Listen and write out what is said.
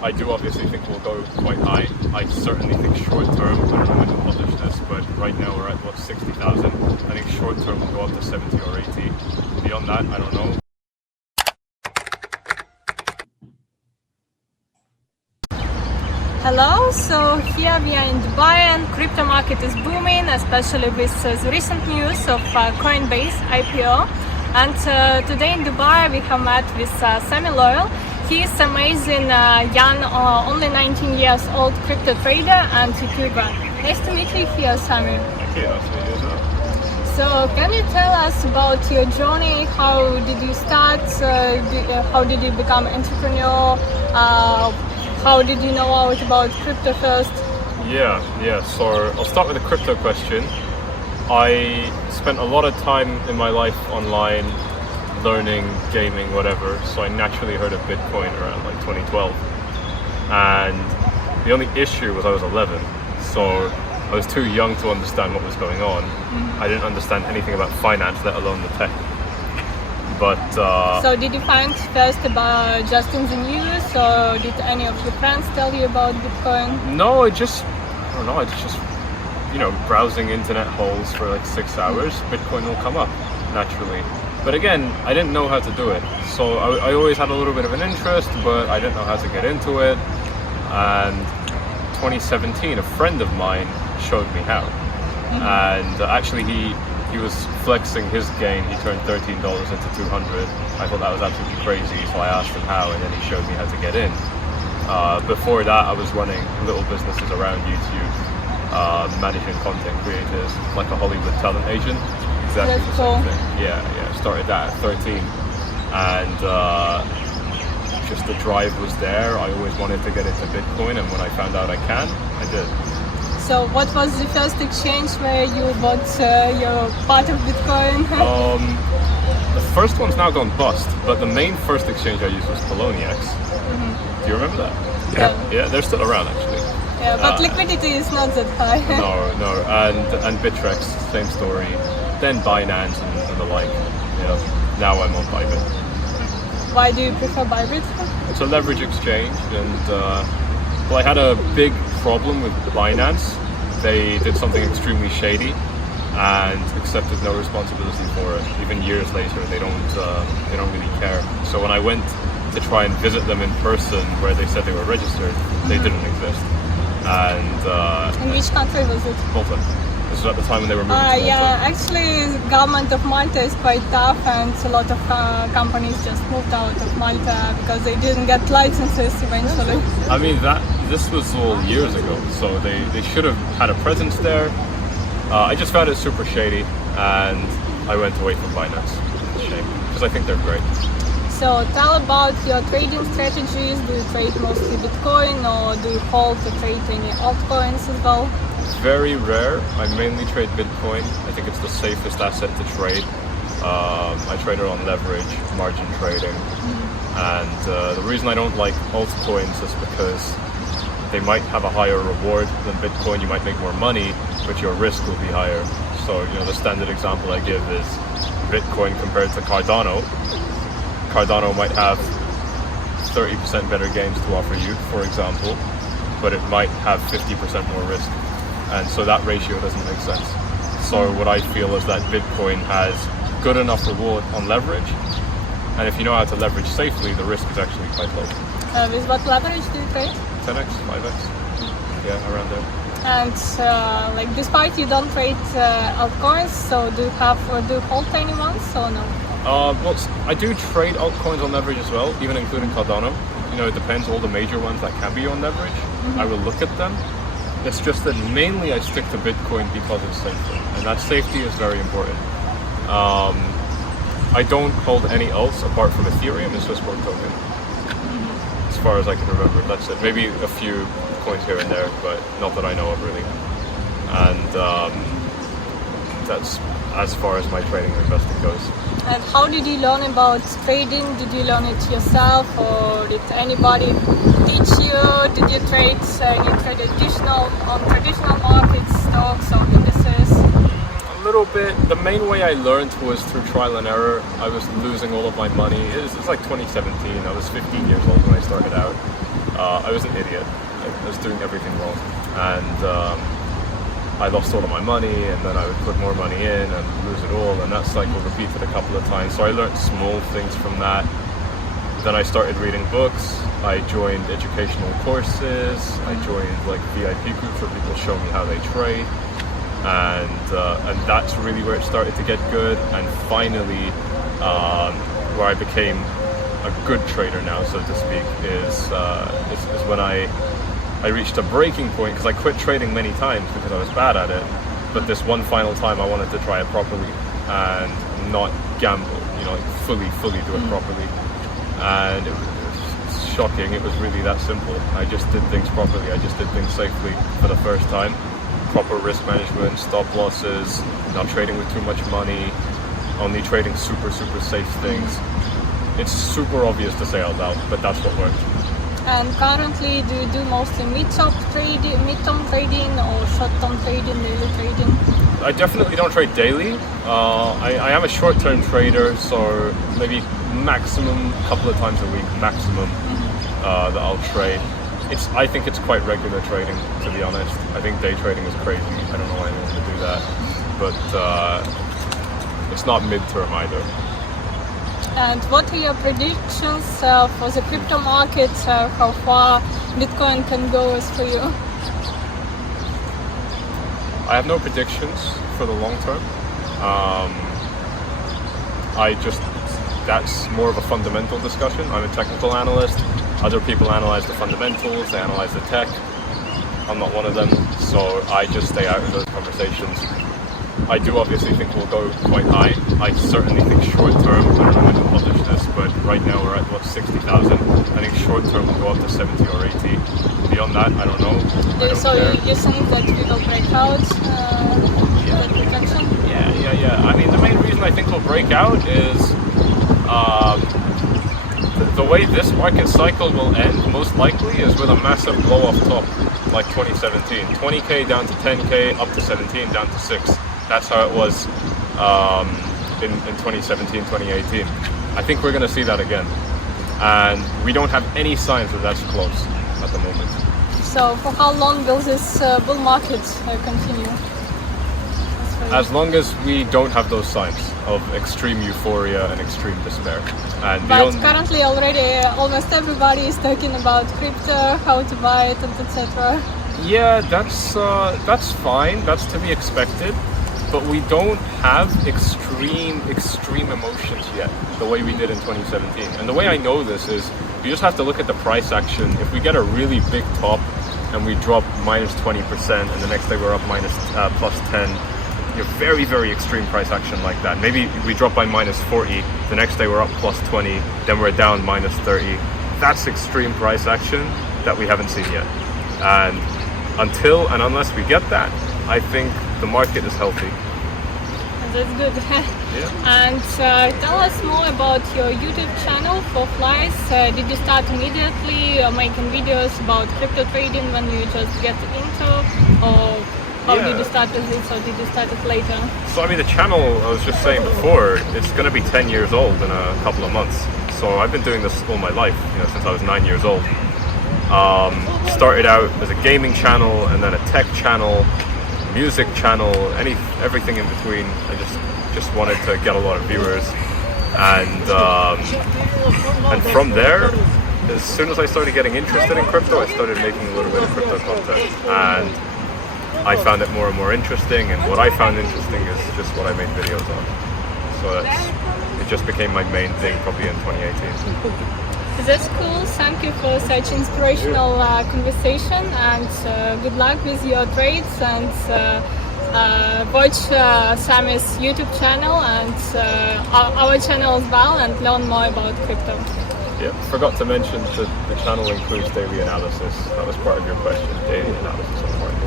I do obviously think we'll go quite high. I certainly think short term, I don't know when to publish this, but right now we're at what, 60,000. I think short term will go up to 70 or 80. Beyond that, I don't know. Hello, so here we are in Dubai and crypto market is booming, especially with the recent news of Coinbase IPO. And today in Dubai we have met with Sami Loyal. He is amazing young, only 19 years old crypto trader and YouTuber. Nice to meet you here, Sami. Thank you, nice to meet you as well. So can you tell us about your journey? How did you start? How did you become entrepreneur? How did you know out about crypto first? Yeah. So I'll start with the crypto question. I spent a lot of time in my life online, learning, gaming, whatever. So I naturally heard of Bitcoin around like 2012. And the only issue was I was 11. So I was too young to understand what was going on. Mm-hmm. I didn't understand anything about finance, let alone the tech. But so did you find first about just in the news, or did any of your friends tell you about Bitcoin? No, I just browsing internet holes for like 6 hours, Bitcoin will come up naturally. But again, I didn't know how to do it. So I always had a little bit of an interest, but I didn't know how to get into it. And 2017, a friend of mine showed me how. Mm-hmm. And actually he was flexing his gain. He turned $13 into 200. I thought that was absolutely crazy, so I asked him how, and then he showed me how to get in. Before that, I was running little businesses around YouTube, managing content creators, like a Hollywood talent agent. Exactly That's the cool. same thing. Yeah. Started that at 13, and just the drive was there. I always wanted to get into Bitcoin, and when I found out I can, I did. So what was the first exchange where you bought your part of Bitcoin? The first one's now gone bust, but the main first exchange I used was Poloniex. Mm-hmm. Do you remember that? Yeah, they're still around actually. Yeah, but liquidity is not that high. No, and Bittrex, same story. Then Binance and the like. Now I'm on Bybit. Why do you prefer Bybit? It's a leverage exchange, and I had a big problem with Binance. They did something extremely shady and accepted no responsibility for it. Even years later, they don't really care. So when I went to try and visit them in person, where they said they were registered, they didn't exist. And in which country was it? Malta. This was at the time when they were moving to Malta. Yeah, actually, the government of Malta is quite tough, and a lot of companies just moved out of Malta because they didn't get licenses eventually. I mean, this was all years ago, so they should have had a presence there. I just found it super shady, and I went away from Binance. It's a shame, because I think they're great. So tell about your trading strategies. Do you trade mostly Bitcoin, or do you hold to trade any altcoins as well? Very rare. I mainly trade Bitcoin. I think it's the safest asset to trade. I trade it on leverage, margin trading. Mm-hmm. And the reason I don't like altcoins is because they might have a higher reward than Bitcoin. You might make more money, but your risk will be higher. So, the standard example I give is Bitcoin compared to Cardano. Cardano might have 30% better gains to offer you, for example, but it might have 50% more risk. And so that ratio doesn't make sense. So what I feel is that Bitcoin has good enough reward on leverage, and if you know how to leverage safely, the risk is actually quite low. With what leverage do you trade? 10x, 5x, yeah, around there. And despite you don't trade altcoins, so do you hold any ones or no? Well, I do trade altcoins on leverage as well, even including Cardano. It depends. All the major ones that can be on leverage, I will look at them. It's just that mainly I stick to Bitcoin because it's safer, and that safety is very important. I don't hold any alts apart from Ethereum and Swissborg token. As far as I can remember, that's it. Maybe a few coins here and there, but not that I know of really. And that's as far as my trading and investing goes. And how did you learn about trading? Did you learn it yourself, or did anybody teach you? Did you trade on traditional markets, stocks or indices? A little bit. The main way I learned was through trial and error. I was losing all of my money. It's like 2017. I was 15 years old when I started out. I was an idiot. I was doing everything wrong, and I lost all of my money, and then I would put more money in and lose it all, and that cycle repeated a couple of times. So I learned small things from that. Then I started reading books. I joined educational courses. I joined like VIP groups where people show me how they trade, and that's really where it started to get good. And finally, where I became a good trader now, so to speak, is when I reached a breaking point, because I quit trading many times because I was bad at it. But this one final time, I wanted to try it properly and not gamble. Like fully do it properly. And it was shocking. It was really that simple. I just did things properly. I just did things safely for the first time. Proper risk management, stop losses, not trading with too much money, only trading super safe things. It's super obvious to say out loud, but that's what worked. And currently, do you do mostly mid-term trading or short-term trading, daily trading? I definitely don't trade daily. I am a short-term trader, so maybe maximum a couple of times a week, maximum, that I'll trade. I think it's quite regular trading, to be honest. I think day trading is crazy. I don't know why anyone would do that, but it's not mid-term either. And what are your predictions for the crypto market? How far Bitcoin can go as for you? I have no predictions for the long term. That's more of a fundamental discussion. I'm a technical analyst. Other people analyze the fundamentals, they analyze the tech. I'm not one of them, so I just stay out of those conversations. I do obviously think we'll go quite high. I certainly think short term, I don't know when to publish this, but right now we're at 60,000. I think short term will go up to 70 or 80. Beyond that, I don't know. So you think that we will break out that projection? Yeah. I mean, the main reason I think we'll break out is the way this market cycle will end, most likely, is with a massive blow off top, like 2017. 20k down to 10k, up to 17, down to 6. That's how it was in 2017, 2018. I think we're going to see that again. And we don't have any signs that that's close at the moment. So for how long will this bull market continue? As long as we don't have those signs of extreme euphoria and extreme despair. But currently already almost everybody is talking about crypto, how to buy it, and etc. Yeah, that's fine. That's to be expected. But we don't have extreme emotions yet, the way we did in 2017. And the way I know this is, you just have to look at the price action. If we get a really big top and we drop minus 20%, and the next day we're up plus 10, very, very extreme price action like that. Maybe we drop by minus 40, the next day we're up plus 20, then we're down minus 30. That's extreme price action that we haven't seen yet. And until and unless we get that, I think the market is healthy. That's good. Yeah. And tell us more about your YouTube channel, For Flies. Did you start immediately making videos about crypto trading when you just get into, or how did you start with this, or did you start it later? So I mean, the channel, I was just saying before, it's going to be 10 years old in a couple of months. So I've been doing this all my life, since I was 9 years old. Started out as a gaming channel, and then a tech channel, music channel, everything in between. I just wanted to get a lot of viewers, and from there, as soon as I started getting interested in crypto, I started making a little bit of crypto content, and I found it more and more interesting. And what I found interesting is just what I made videos on. So it just became my main thing, probably in 2018. That's cool. Thank you for such inspirational conversation, and good luck with your trades, and watch Sami's YouTube channel and our channel as well, and learn more about crypto. Yeah, forgot to mention that the channel includes daily analysis. That was part of your question, daily analysis of the market.